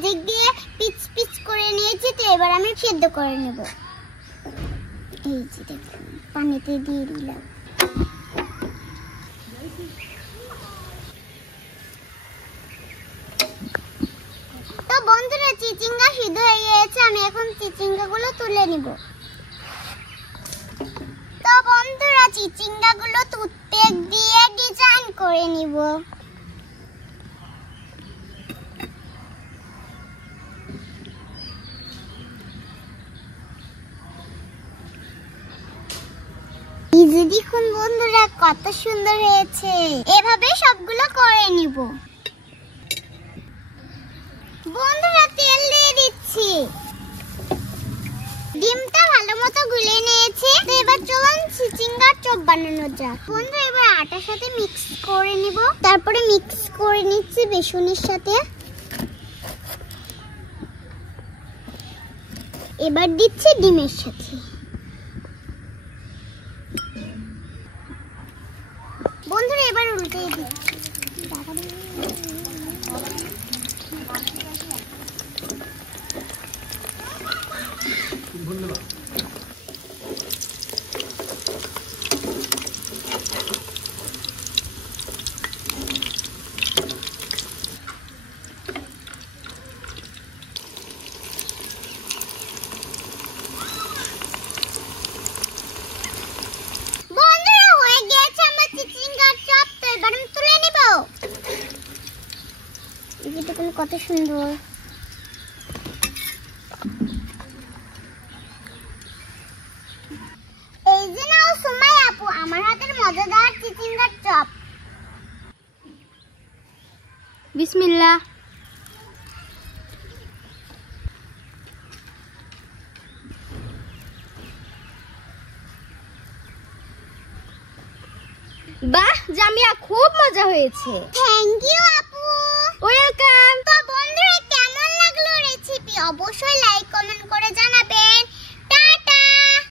Magic দিয়ে pitch pitch করে নিয়েছি, তো এবার আমি সিদ্ধ করে নেব। এই যে দেখুন, পানিতে দিয়ে দিলাম। তো বন্ধুরা, চিচিঙ্গা সিদ্ধ হয়ে গিয়েছে, আমি এখন চিচিঙ্গাগুলো তুলে নিব। তো বন্ধুরা, চিচিঙ্গাগুলো টুথপিক দিয়ে ডিজাইন করে নিব। এই যে দেখুন বন্ধুরা, কত সুন্দর হয়েছে। এভাবে সবগুলো করে নিব। বন্ধুরা, তেল দিয়ে দিচ্ছি। ডিমটা ভালো মতো গুলে নিয়েছি, তো এবার চলুন চিচিঙ্গার চপ বানানো যাক। বন্ধুরা, এবার আটার সাথে মিক্স করে নিব, তারপরে মিক্স করে নিচ্ছি বেসনের সাথে। এবার দিচ্ছি ডিমের সাথে। বন্ধুরা, এবার উল্টে দিচ্ছি। কত সুন্দর। এই যে নাও সুমাই আপু, আমার হাতের মজাদার চিচিঙ্গার চপ। বিসমিল্লাহ। বাহ জামিয়া, খুব মজা হয়েছে। থ্যাংক ইউ আপু। ওয়েলকাম।